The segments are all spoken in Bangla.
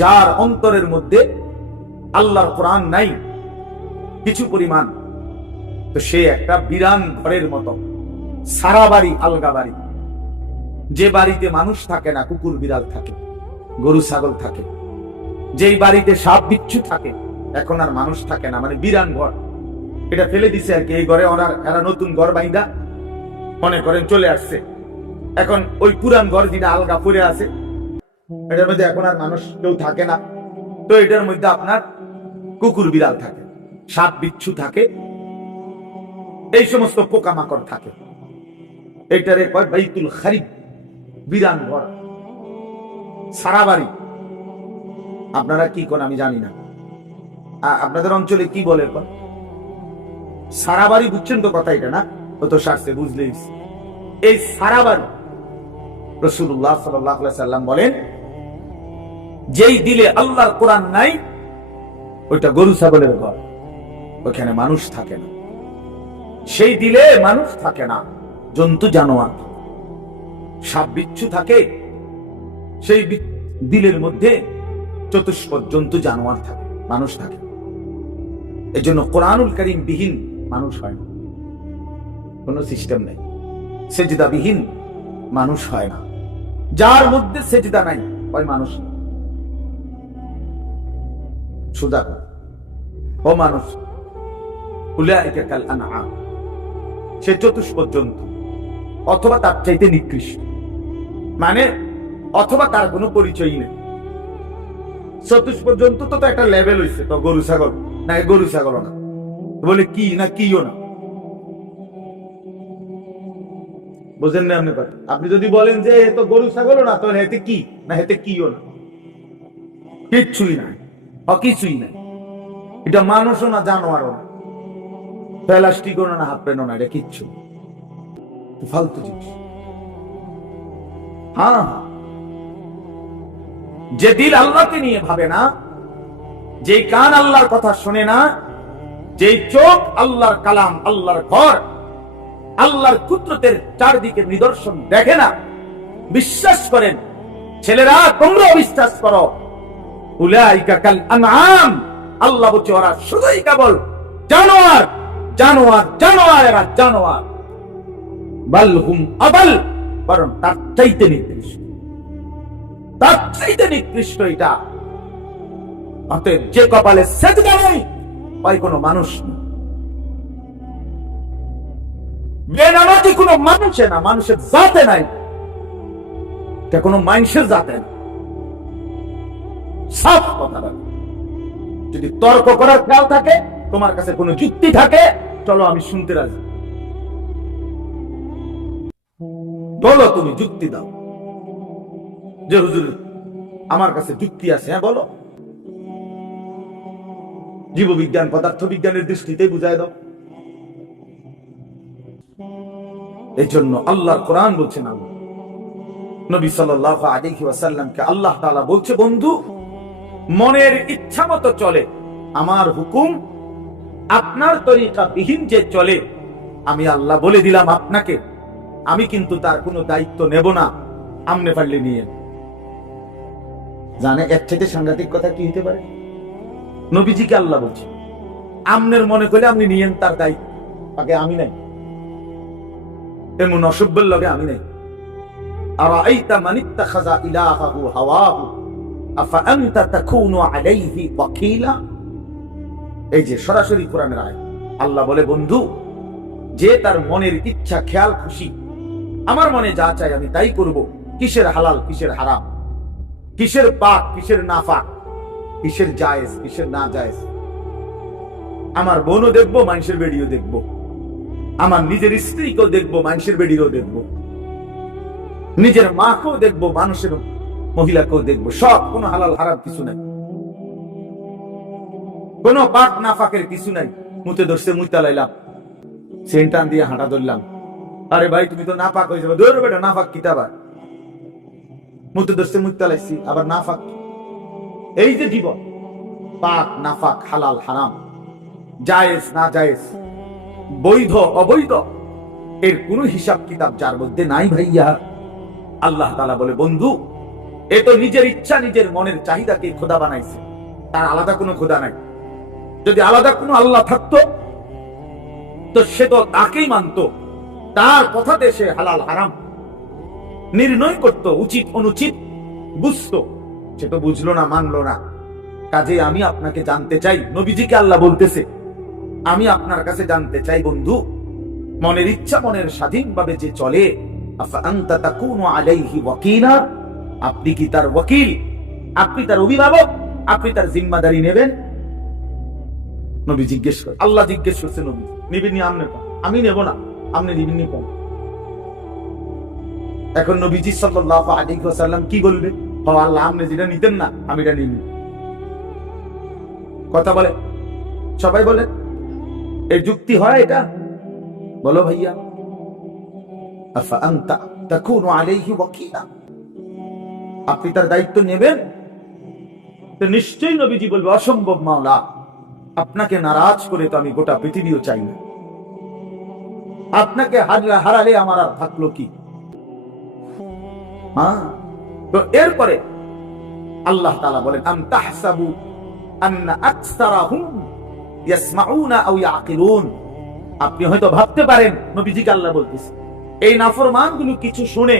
যার অন্তরের মধ্যে আল্লাহর কোরআন নাই কিছু পরিমাণ, তো সে একটা বিরান ঘরের মতো, সারা বাড়ি আলগা বাড়ি। যে বাড়িতে মানুষ থাকে না, কুকুর বিড়াল থাকে, গরু ছাগল থাকে, যেই বাড়িতে সাপ বিচ্ছু থাকে, এখন আর মানুষ থাকে না, মানে বিরান ঘর। এটা ফেলে দিছে আর কি। এই ঘরে এরা নতুন ঘর বাইন্দা মনে করেন চলে আসছে। এখন ওই পুরান ঘর যেটা আলগা পড়ে আছে, এটার মধ্যে এখন আর মানুষ কেউ থাকে না। তো এটার মধ্যে আপনার কুকুর বিড়াল থাকে, সাপ বিচ্ছু থাকে, এই সমস্ত পোকামাকড় থাকে। এইটারে কয় বাইতুল খারিব, বিরান ঘর, সারা বাড়ি। আপনারা কি কোন আমি জানি না, আপনাদের অঞ্চলে কি বলে সারা বাড়ি? বুঝছেন তো কথা এটা না? ও তো সারছে, বুঝলেই। এই সারা বাড়ি রাসূলুল্লাহ সাল্লাল্লাহু আলাইহি সাল্লাম বলেন, যেই দিলে আল্লাহর কোরআন নাই, ওইটা গরু ছাগলের ঘর, ওখানে মানুষ থাকে না। সেই দিলে মানুষ থাকে না, জন্তু জানোয়ার, সাপ বিচ্ছু থাকে। সেই দিলের মধ্যে চতুষ্পদ জন্তু জানোয়ার থাকে, মানুষ থাকে। এই জন্য কোরআনুল কারীম বিহীন মানুষ হয় না, কোনো সিস্টেম নেই। সেজদা বিহীন মানুষ হয় না। যার মধ্যে সেজদা নাই ওই মানুষ সুদা ও মানুষ। উলাইকা কাল আনআম, সে চতুষ্পদ জন্তু, অথবা তার চাইতে নিকৃষ্ট, মানে অথবা তার কোনো পরিচয় নেই। চতুষ্পদ জন্তু তো একটা লেভেল হইছে, তো গরু ছাগল না, গরু ছাগল না বলে কি না কিও না, বুঝেন না আপনি কথা? আপনি যদি বলেন যে এ তো গরু ছাগলও না, তাহলে হেতে কি না, হেতে কিও না, কিচ্ছুই নাই, কিছুই নাই। এটা মানুষও না, জানোয়ারও না, প্লাস্টিকও না, হাফ প্যান্টও না, এটা কিচ্ছু ফালতু জিনিস। হ্যাঁ, যে দিল আল্লাহকে নিয়ে ভাবে না, যেই কান আল্লাহর কথা শোনে না, যেই চোখ আল্লাহর কালাম, আল্লাহর ঘর, আল্লাহর কুদরতের চারদিকে নিদর্শন দেখে না, বিশ্বাস করেন ছেলেরা, তোমরা বিশ্বাস করো, উলাইকা কাল আনআম, আল্লাহ বলছে ওরা শুধুই কেবল জানোয়ার, জানোয়ার, জানোয়ার, এরা জানোয়ার। বাল হুম আদাল, বরং তার চাইতে নিকৃষ্ট, তার চাইতে নিকৃষ্ট এটা। অতএব যে কপালে সেজদা নেই, ওই কোনো মানুষ না। বেনামাজি কোনো মানুষে না, মানুষের জাতে নাই, এটা কোনো মানুষের জাতে না। সাফ কথা বলে। যদি তর্ক করার খেয়াল থাকে, তোমার কাছে কোনো যুক্তি থাকে, চলো আমি শুনতে রাজি, বলো, তুমি যুক্তি দাও যে হুজুর আমার কাছে যুক্তি আছে, হ্যাঁ বলো। জীববিজ্ঞান পদার্থ বিজ্ঞানের দৃষ্টিতে বুঝাই দাও। এই জন্য আল্লাহর কোরআন বলছেন, নবী সাল্লাল্লাহু আলাইহি ওয়াসাল্লামকে আল্লাহ তাআলা বলছে, বন্ধু মনের ইচ্ছা মতো চলে, আমার হুকুম আপনার তরিকা বিহীন যে চলে, আমি আল্লাহ বলে দিলাম আপনাকে, আমি কিন্তু তার কোনো দায়িত্ব নেব না, আমনে পারলে নিয়ে। জানে এর থেকে সাংঘাতিক কথা কি হতে পারে? নবীজিকে আল্লাহ বলছে, আমনের মনে করলে আপনি নিয়েন তার দায়িত্ব, তাকে আমি নাই, এমন অসভ্যের লগে আমি নাই। আরাআইতা মান ইত্তাখাযা ইলাহাহু হাওয়াহু আফা আনতা তাকুনু আলাইহি ওয়াকিলা। এই যে সরাসরি কোরআনের আয়াত, আল্লাহ বলে, বন্ধু যে তার মনের ইচ্ছা খেয়াল খুশি, আমার মনে যা চাই আমি তাই করব, কিসের হালাল কিসের হারাম, কিসের পাক কিসের নাফাক, কিসের জায়েজ কিসের না জায়েজ, আমার বোনও দেখবো, মানুষের বেডিও দেখবো, আমার নিজের স্ত্রীকেও দেখবো, মানুষের বেডিও দেখবো, নিজের মাকেও দেখবো, মানুষের মহিলাকেও দেখবো, সব, কোনো হালাল হারাম কিছু নাই, কোনো পাক নাফাকের কিছু নাই। মুতে ধরছে, মুইতা লাইলাম, সেন্টান দিয়ে হাঁটা ধরলাম, আরে ভাই তুমি তো নাপাক হয়ে যাবে, ধরো বেটা নাফাক কিতাবা, মুতে ধরছে মুইতা লাইছি, আবার নাফাক। এই যে জীবন, পাক নাফাক, হালাল হারাম, জায়েজ না জায়েজ, বৈধ অবৈধ, এর কোনো হিসাব কিতাব যার মধ্যে নাই ভাইয়া, আল্লাহ তাআলা বলে, বন্ধু এ তো নিজের ইচ্ছা নিজের মনের চাহিদাকে খোদা বানাইছে, তার আলাদা কোনো খোদা নাই। যদি আলাদা কোনো আল্লাহ থাকতো তো সে তো তাকেই মানতো, তার কথাতে সে হালাল হারাম নির্ণয় করত, উচিত অনুচিত বুঝতো। সে তো বুঝলো না, মানলো না। কাজে আমি আপনাকে জানতে চাই, নবীজিকে আল্লাহ বলতেছে, আমি আপনার কাছে জানতে চাই বন্ধু, মনের ইচ্ছা মনের স্বাধীনভাবে যে চলে, আফা আনতা তাকুনু আলাইহি ওয়াকিলা, আপনি কি তার ওয়াকিল, আপনি তার অভিভাবক, আপনি তার জিম্মাদারি নেবেন? নবী জিজ্ঞেস করে, আল্লাহ জিজ্ঞেস করছে, নবী নিবেননি? আপনি কম, আমি নেব না, আপনি নিবেননি কম। এখন নবীজি সাল্লাল্লাহু আলাইহি ওয়াসাল্লাম কি বলবে? আল্লাহ আপনি যেটা নিতেন না আমি এটা নিই। কথা বলে, সবাই বলে, এর যুক্তি হয় এটা? বলো ভাইয়া। আফা আনতা তাকুনু আলাইহি ওয়াকিলা, আপনি তার দায়িত্ব নেবেন? তো নিশ্চয়ই নবীজি বলবে, অসম্ভব মাওলা, আপনাকে নারাজ করে তো আমি গোটা পৃথিবীও চাই না, আপনাকে হারালে আমার আর থাকলো কি? তো এরপরে আল্লাহ তাআলা বলেন, আম তাহসাবু আন্না আকসারাহুম ইয়াসমাউনা আও ইয়াকিলুন, আপনি হয়তো ভাবতে পারেন, নবীজিকে আল্লাহ বলতেছে, এই নাফরমানগুলো কিছু শুনে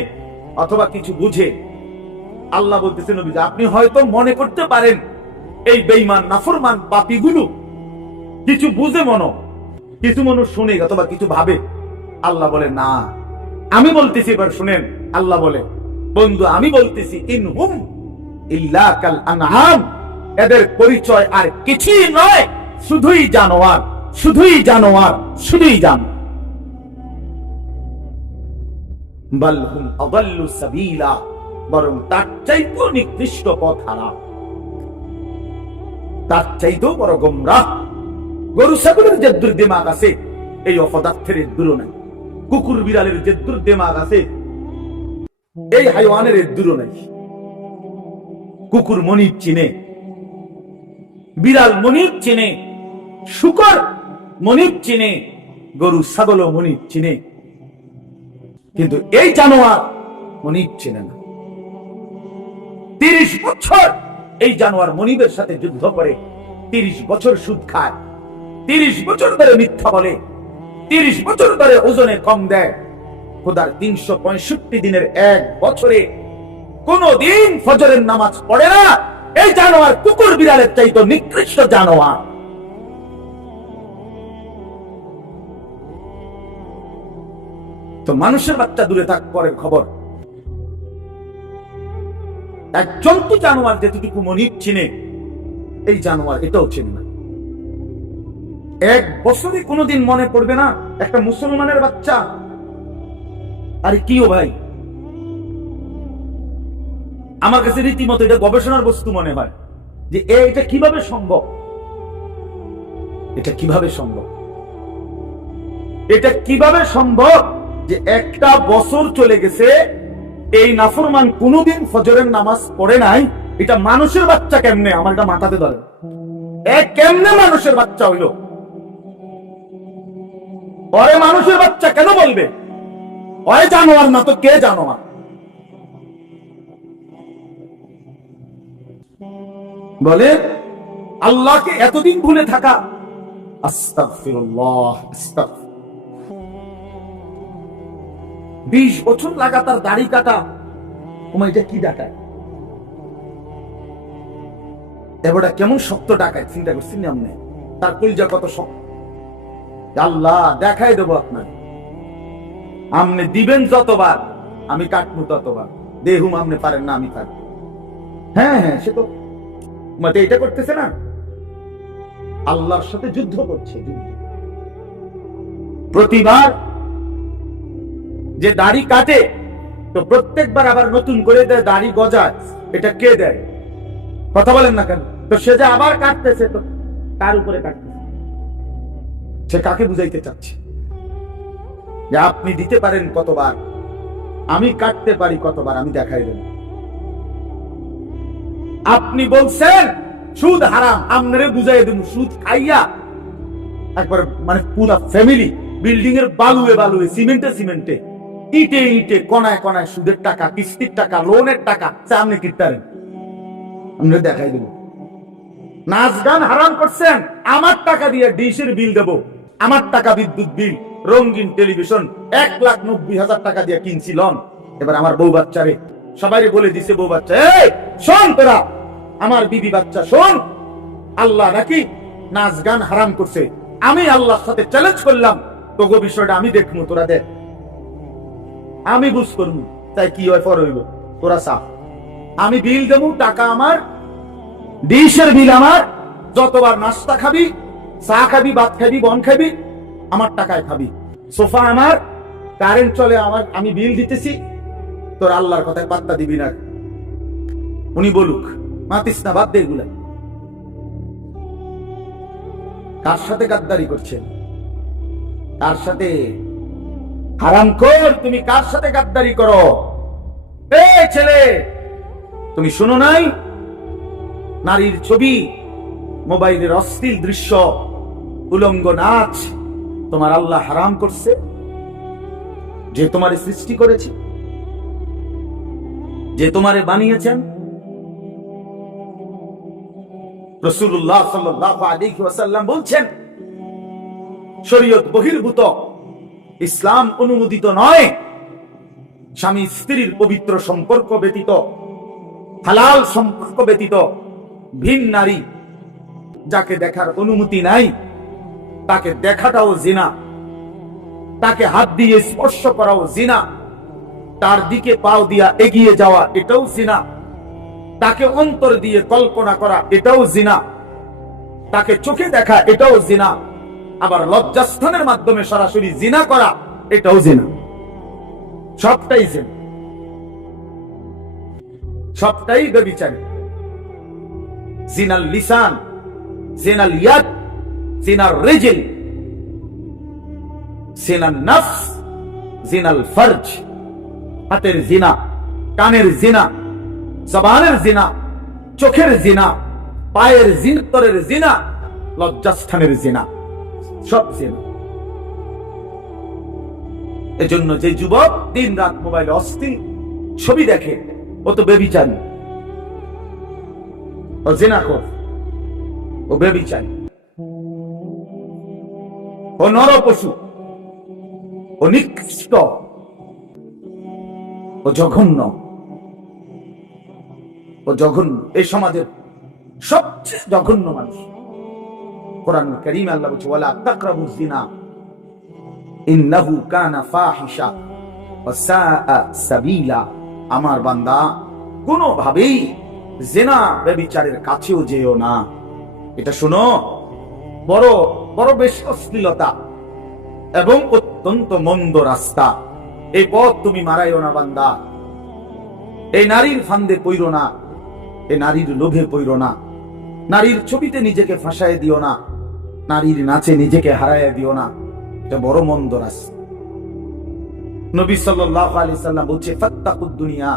অথবা কিছু বুঝে। আল্লাহ বলতেছে নবীজি, আপনি হয়তো মনে করতে পারেন এই বেঈমান নাফরমান পাপীগুলো কিছু বুঝে, কিছু মানুষ শুনে অথবা কিছু ভাবে। আল্লাহ বলে না, আমি বলতেছি, এবার শুনেন। আল্লাহ বলে, বন্ধু আমি বলতেছি, ইনহুম ইল্লা কাল আনআম, এদের পরিচয় আর কিছুই নয়, শুধুই জানোয়ার, শুধুই জানোয়ার, শুধুই জানোয়ার। বাল হুম আদাল্লু সাবিলা, বরং তার চাইতেও নিকৃষ্ট পথ হারা, তার চাইতেও বড় গোমরাহ। গরু ছাগলের যে দুর্দিমাগ আছে এই অপদার্থের দূর নাই, কুকুর বিড়ালের যে দুর্দিমাগ আছে এই হাইওয়ানের দূর নাই। কুকুর মনিব চিনে, বিড়াল মনিব চিনে, শুকর মনিব চিনে, গরু ছাগল মনিব চিনে, কিন্তু এই জানোয়ার মনিব চিনে না। 30 বছর এই জানোয়ার মনিবের সাথে যুদ্ধ করে, 30 বছর সুদ খায়, 30 বছর ধরে মিথ্যা বলে, 30 বছর ধরে ওজনে কম দেয়। খোদার 365 দিনের এক বছরে কোনদিন ফজরের নামাজ পড়ে না। এই জানোয়ার কুকুর বিড়ালের চাইতে নিকৃষ্ট জানোয়ার। তো মানুষের বাচ্চা দূরে থাক, পরের খবর। এক জন্তু জানোয়ার যেটুকু মনিব চিনে, এই জানোয়ার এটাও চিনে না। এক বছরে কোনোদিন মনে পড়বে না একটা মুসলমানের বাচ্চা, আরে কিও ভাই, আমার কাছে রীতিমতো এটা গবেষণার বস্তু মনে হয় যে এটা কিভাবে সম্ভব, এটা কিভাবে সম্ভব, এটা কিভাবে সম্ভব যে একটা বছর চলে গেছে এই নাফরমান কোনদিন ফজরের নামাজ পড়ে নাই। এটা মানুষের বাচ্চা কেমনে, আমার এটা মাথাতে ধরে, কেমনে মানুষের বাচ্চা হইল? ওরে মানুষের বাচ্চা কেন বলবে? ওরে জানোয়ার না তো কে জানোয়ার? বলে আল্লাহকে এতদিন ভুলে থাকা। আস্তাগফিরুল্লাহ, আস্তাগফিরুল্লাহ। 20 বছর লাগাতার দাড়ি কাটা, তোমার এটা কি ডাকায়? এবারটা কেমন শক্ত ডাকায়, চিন্তা করছেন আপনি? তার কলিজা কত শক্ত। আল্লাহ দেখাই দেবো আপনার, আপনি দিবেন যতবার আমি কাটবো ততবার। দেহুম আপনি পারেন না, আমি পারি। হ্যাঁ হ্যাঁ, সে তো মতে এটা করতেছে না, আল্লাহর সাথে যুদ্ধ করছে। প্রতিবার যে দাড়ি কাটে তো প্রত্যেকবার আবার নতুন করে দেয়, দাড়ি গজায়, এটা কে দেয়? কথা বলেন না কেন? তো সে যে আবার কাটতেছে, তো কার উপরে কাটতেছে? সে কাকে বুঝাইতে চাচ্ছে যে আপনি দিতে পারেন কতবার, আমি কাটতে পারি কতবার, আমি দেখাই দেব। আপনি বলছেন সুদ হারাম, আপনারে বুঝাই দেব সুদ খাইয়া একবার মানে পুরা ফ্যামিলি বিল্ডিং এর বালুয়ে বালুয়ে, সিমেন্টে সিমেন্টে ইটে ইটে কণায় কণায় সুদের টাকা, কিস্তির টাকা, লোনের টাকা সামনে কিনতারেন, আমরা দেখাই দেব। নাচ গান হারাম করছেন, আমার টাকা দিয়ে ডিশের বিল দেব, আমার টাকা বিদ্যুৎ বিল, রঙিন টেলিভিশন 1,90,000 টাকা দিয়ে কিনছিলাম। এবার আমার বউ বাচ্চারে সবাই বলে দিছে, বউ বাচ্চা এই শোন, তোরা আমার বিবি বাচ্চা শোন, আল্লাহ নাকি নাচ গান হারাম করছে। আমি আল্লাহর সাথে চ্যালেঞ্জ করলাম, তোগো বিষয়টা আমি দেখবো, তোরা দেখ, আমি বুঝ করবো, তাই কি হয় পর হইব, তোরা সাফ। আমি বিল দেবো, টাকা আমার, ডিশের বিল আমার, যতবার নাস্তা খাবি, চা খাবি, ভাত খাবি, বন খাবি, আমার টাকায় খাবি, সোফা আমার, কারেন্ট চলে আমার, আমি বিল দিতেছি, তোর আল্লাহর কথায় পাত্তা দিবি না। উনি বলুক, মাতিস না, বাদ দে এগুলা। কার সাথে গাদ্দারি করছেন? কার সাথে? হারামখোর, তুমি কার সাথে গাদ্দারি করো? এই ছেলে, তুমি শুনো নাই? নারীর ছবি, মোবাইলের অশ্লীল দৃশ্য, উলঙ্গ নাচ তোমার আল্লাহ হারাম করছে, যে তোমারে সৃষ্টি করেছে, যে তোমারে বানিয়েছেন। রাসূলুল্লাহ সাল্লাল্লাহু আলাইহি ওয়াসাল্লাম বলছেন, শরীয়ত বহির্ভূত, ইসলাম অনুমোদিত নয়, স্বামী স্ত্রীর পবিত্র সম্পর্ক ব্যতীত, হালাল সম্পর্ক ব্যতীত ভিন নারী যাকে দেখার অনুমতি নাই, তাকে দেখাটাও জিনা, তাকে হাত দিয়ে স্পর্শ করাও জিনা, তার দিকে পাও দিয়া এগিয়ে যাওয়া এটাও জিনা, তাকে অন্তর দিয়ে কল্পনা করা এটাও জিনা, তাকে চোখে দেখা এটাও জিনা, আবার লজ্জাস্থানের মাধ্যমে সরাসরি জিনা করা এটাও জিনা। সবটাই জিনা, সবটাই ব্যভিচারী। জিনাল লিসান, জিনাল ইয়াদ, জিনাল রিজল, জিনাল নফস, জিনাল ফরজ। হাতের জিনা, কানের জিনা, জবানের জিনা, চোখের জিনা, পায়ের জিনতরের জিনা, লজ্জাস্থানের জিনা, সব জিনা। এজন্য যে যুবক দিন রাত মোবাইলে অশ্লীল ছবি দেখে, ও তো ব্যভিচারী, ও জিনাখোর, ও ব্যভিচারী, ও নরপশু, ও নিকৃষ্ট, ও জঘন্য, ও জঘন্য, এই সমাজের সবচেয়ে জঘন্য মানুষ। কোরআন কারীমে আল্লাহ বলছে, ওয়ালা তাকরাবুজ জিনা ইন্নাহু কানা ফাহিশা ওয়া সাআ সাবিলা। আমার বান্দা, কোনোভাবেই জিনা ব্যভিচারের কাছেও যেও না। এটা শোনো, বড় বড় বেশ অশ্লীলতা এবং অত্যন্ত মন্দ রাস্তা। এই পথ তুমি মারাইও না বান্দা। এই নারীর ফান্দে পইরো না, এই নারীর লোভে পইরো না, নারীর ছবিতে নিজেকে ফাঁসায় দিও না, নারীর নাচে নিজেকে হারাইয়া দিও না। এটা বড় মন্দ রাস্তা। নবী সাল্লাল্লাহু আলাইহি সাল্লাম বলছে, ফাত্তাকুদ দুনিয়া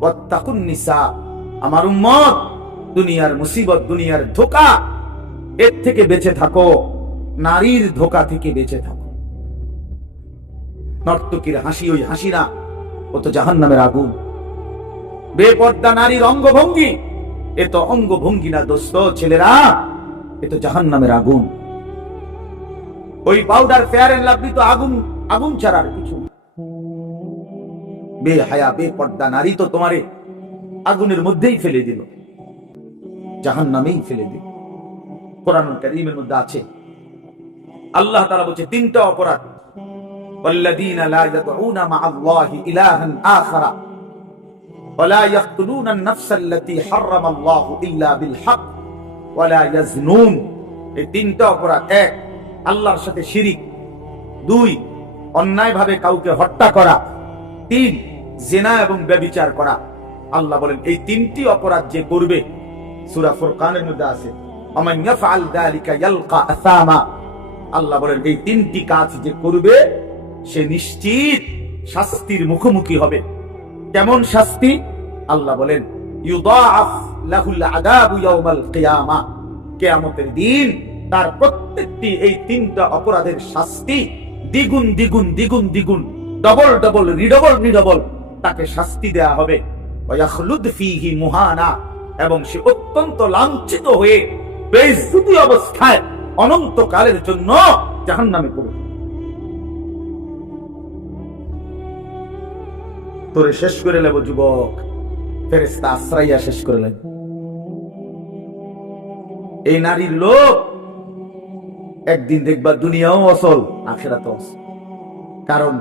ওয়াত্তাকুন নিসা। আমার উম্মত, দুনিয়ার মুসিবত, দুনিয়ার ধোঁকা, এর থেকে বেঁচে থাকো, নারীর ধোঁকা থেকে বেঁচে থাকো। নর্তকীর হাসি ওই হাসি না, ও তো জাহান্নামের আগুন। বেপর্দা নারীর অঙ্গভঙ্গি, এ তো অঙ্গভঙ্গি না দোস্ত, ছেলেরা, এ তো জাহান্নামের আগুন। ওই পাউডার, ফেয়ার এন্ড লাভলি তো আগুন, আগুন ছাড়ার কিছু। বেহায়া বেপর্দা নারী তো তোমারে আগুনের মধ্যেই ফেলে দিল, জাহান্নামেই ফেলে দিল। কোরআন কারীমের মধ্যে আছে, আল্লাহ তাআলা বলছে তিনটা অপরাধ, ওয়াল্লাযীনা লা ইয়াদউনা মা'আল্লাহি ইলাহান আখারা ওয়া লা ইয়াকতুলুনা আন-নাফসাল্লাতী হারামাল্লাহু ইল্লা বিল হক ওয়া লা ইয়াজনুন। এই তিনটা অপরাধ: এক, আল্লাহর সাথে শিরিক; দুই, অন্যায়ভাবে কাউকে হত্যা করা; তিন, জিনা এবং ব্যভিচার করা। আল্লাহ বলেন এই তিনটি অপরাধ যে করবে, সূরা ফুরকানের মধ্যে আছে, আমান ইয়াফআল যালিকা ইয়ালকা আসামা। আল্লাহ বলেন এই তিনটি কাজ যে করবে, সে নিশ্চিত শাস্তির মুখোমুখি হবে। কেমন শাস্তি? আল্লাহ বলেন ইউদাআফ লাহুল আযাবু ইয়াউমাল কিয়ামা। কিয়ামতের দিন তার প্রত্যেকটি এই তিনটা অপরাধের শাস্তি দ্বিগুণ দ্বিগুণ দ্বিগুণ দ্বিগুণ ডবল ডবল রিডবল তাকে শাস্তি দেয়া হবে। ওয়াখলুদ ফীহি মুহানা, এবং সে অত্যন্ত লাঞ্ছিত হয়ে বেইজ্জতি অবস্থায় অনন্তকালের জন্য জাহান্নামে পড়বে। তোরে শেষ করে নেব যুবক, ফেরেশতা আশ্রাইয়া শেষ করে নেব। এই নারীর লোক একদিন দেখবা দুনিয়াও অসল, আখিরাতও অসল। কারণ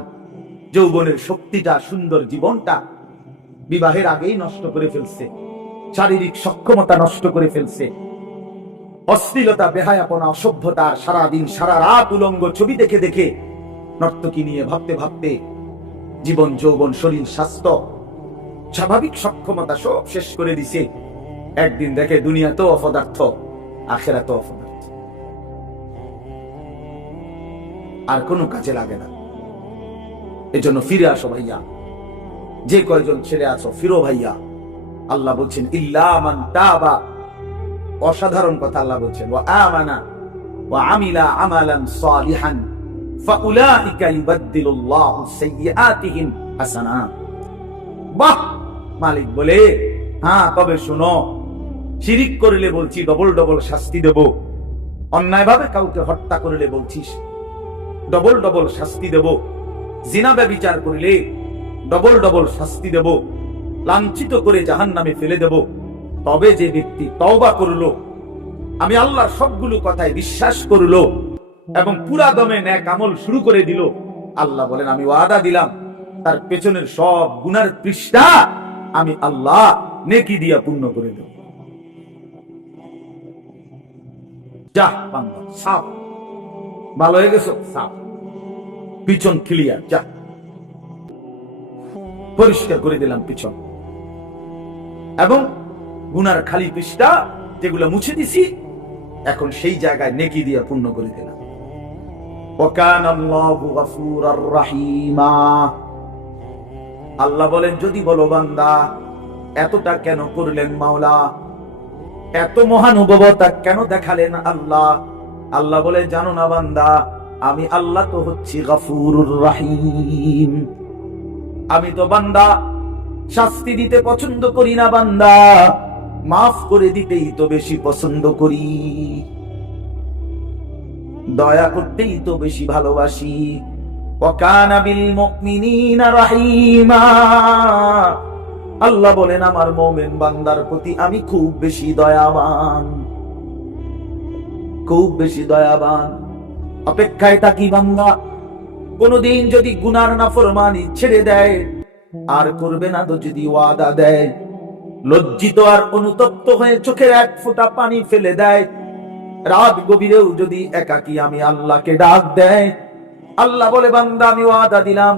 যৌবনের শক্তিটা, সুন্দর জীবনটা বিবাহের আগেই নষ্ট করে ফেলছে, শারীরিক সক্ষমতা নষ্ট করে ফেলছে, অশ্লীলতা, বেহায়াপনা, অসভ্যতা, সারাদিন সারা রাত উলঙ্গ ছবি দেখে দেখে নর্তকী নিয়ে ভাবতে ভাবতে জীবন, যৌবন, শরীর, স্বাস্থ্য, স্বাভাবিক সক্ষমতা সব শেষ করে দিছে। একদিন দেখে দুনিয়া তো অপদার্থ, আখেরা তো অপদার্থ, আর কোনো কাজে লাগে না। এজন্য ফিরে আসো ভাইয়া, যে কয়জন ছেলে আছো ফিরো ভাইয়া। আল্লাহ বলছেন ইল্লা মান তাবা, অসাধারণ কথা আল্লাহ বলছেন, ওয়া আমানা ওয়া আমিলা আমালান সালিহান ফাউলাইকা ইউবাদদিলুল্লাহু সাইয়্যাতিহিম হাসানাত। বাহ! মালিক বলে, হ্যাঁ তবে শুনো, শিরিক করলে বলছি ডবল ডবল শাস্তি দেব, অন্যায়ভাবে কাউকে হত্যা করলে বলছিস ডবল ডবল শাস্তি দেব, জিনা ব্যভিচার করলে ডবল ডবল শাস্তি দেব, লাঞ্ছিত করে জাহান্নামে ফেলে দেব। তবে যে ব্যক্তি তওবা করলো, আমি আল্লাহর সবগুলো কথায় বিশ্বাস করলো এবং পুরা দমে নেক আমল শুরু করে দিল, আল্লাহ বলেন আমি ওয়াদা দিলাম তার পেছনের সব গুনার পৃষ্ঠা আমি আল্লাহ নেকি দিয়া পূর্ণ করে দেব। যা বান্দা, সাফ, ভালো হয়ে গেছো, সাফ, পিছন ক্লিয়ার, যা পরিষ্কার করে দিলাম পিছন, এবং গুনার খালি পৃষ্ঠা যেগুলো মুছে দিছি এখন সেই জায়গায় নেকি দিয়ে পূর্ণ করে দিলাম। ওয়াকানাল্লাহু গফুরার রহিমা। আল্লাহ বলেন যদি বলো বান্দা এতটা কেন করলেন মাওলা, এত মহানুভবতা কেন দেখালেন আল্লাহ, আল্লাহ বলে জানো না বান্দা, আমি আল্লাহ তো হচ্ছি গফুরুর রহিম। আমি তো বান্দা শাস্তি দিতে পছন্দ করি না বান্দা, মাফ করে দিতেই তো বেশি পছন্দ করি, দয়া করতেই তো বেশি ভালোবাসি। ওয়াকানা বিল মুমিনিনা রাহিমা। আল্লাহ বলেন আমার মুমিন বান্দার প্রতি আমি খুব বেশি দয়াবান, খুব বেশি দয়াবান। অপেক্ষায় থাকি বান্দা কোনদিন যদি গুনার নাফরমানি ছেড়ে দেয় আর করবে না তো যদি ওয়াদা দেয়, লজ্জিত আর অনুতপ্ত হয়ে চোখের এক ফোঁটা পানি ফেলে দেয়, রাত গভীরেও যদি একাকী আমি আল্লাহকে ডাক দেয়, আল্লাহ বলে বান্দা আমি ওয়াদা দিলাম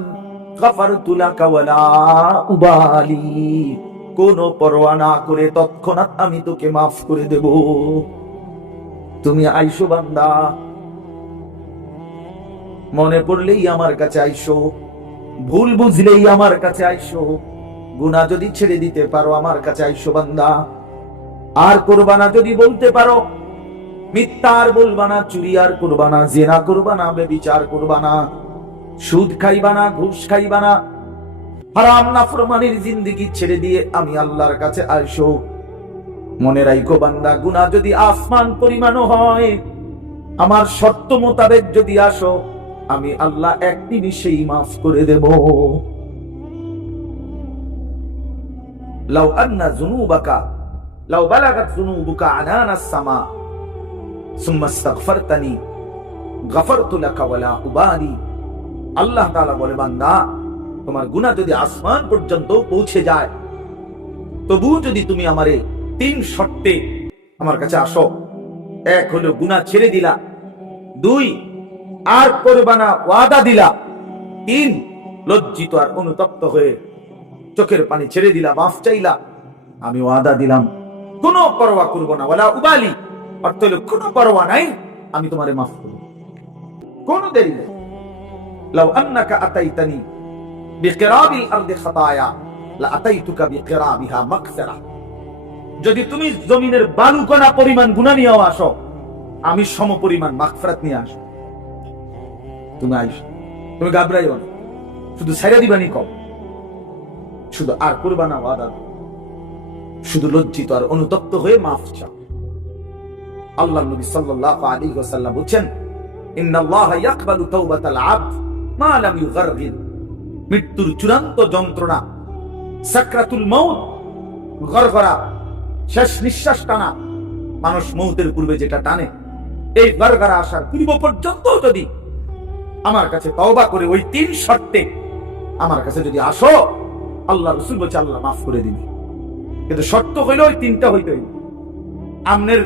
গফারতু লাকা ওয়ালা উবালি, কোনো পরোয়া না করে তৎক্ষণাৎ আমি তোকে মাফ করে দেব। তুমি আইসো বান্দা, মনে পড়লেই আমার কাছে আইসো, ভুল বুঝলেই আমার কাছে আইসো, গুনাহ যদি ছেড়ে দিতে পারো আমার কাছে আইসো বান্দা। আর করবা না যদি বলতে পারো, মিথ্যা আর বলবা না, চুরি আর করবা না, জিনা করবা না, ব্যভিচার করবা না, সুদ খাইবা না, ঘুষ খাইবা না, হারাম নাফরমানির জিন্দেগি ছেড়ে দিয়ে আমি আল্লাহর কাছে আইসো। মনে রাখো বান্দা, গুনাহ যদি আসমান পরিমাণও হয়, আমার শর্ত মোতাবেক যদি আসো, আমি আল্লাহ এক নিমিষেই মাফ করে দেব। লাউ আন্না যুনুবাকা লাউ বালাগাত যুনুবুকা আনানাস সামা সুম্মা ইস্তাগফারতানি গফারতু লাকা ওয়ালা উবালি। আল্লাহ তাআলা বলে বান্দা তোমার গুনাহ যদি আসমান পর্যন্ত পৌঁছে যায়, তবুও যদি তুমি আমারে তিন শর্তে আমার কাছে আসো, এক হলো গুনাহ ছেড়ে দিলা, দুই আর করবা না ওয়াদা দিলা, তিন লজ্জিত আর অনুতপ্ত হয়ে চোখের পানি ছেড়ে দিলা, মাফ চাইলা, আমি ওয়াদা দিলাম কোনো পরোয়া করব না, ওয়ালা উবালি অর্থ হলো কোনো পরোয়া নাই, আমি তোমারে মাফ করব, কোনো দেরি নেই। লাউ আন্নাকা আতাইতানি বিকিরাবিল আরদি খাতায়া লা আতাইতুকা বিকিরাবিহা মাগফিরা। যদি তুমি জমিনের বালুকণা পরিমাণ গুনাহ নিয়ে আসো, আমি সমপরিমাণ মাগফিরাত নিয়ে আসো। তুমি আইসো, তুমি ঘাবড়াইও না, শুধু ছাইরা দিবানি কম, শুধু আর করবা না ওয়াদা, শুধু লজ্জিত আর অনুতপ্ত হয়ে মাফ চাও। আল্লাহ নবী সাল্লাল্লাহু আলাইহি ওয়াসাল্লাম বলেন, ইন্নাল্লাহা ইয়াকবালু তাওবাতাল আবদ মা লাম ইউগারগির। মৃত্যুর চূড়ান্ত যন্ত্রণা, সাকরাতুল মউত, গরগরা, শেষ নিঃশ্বাস টানা, মানুষ মউতের পূর্বে যেটা টানে, এই গরগরা আসার পূর্ব পর্যন্ত যদি আমার কাছে তওবা করে ওই 3 শর্তে আমার কাছে যদি আসো, আল্লাহ রাসূল বলেন আল্লাহ মাফ করে দিবে। কিন্তু শর্ত হইল ওই 3টা হইতে হইল। আমনের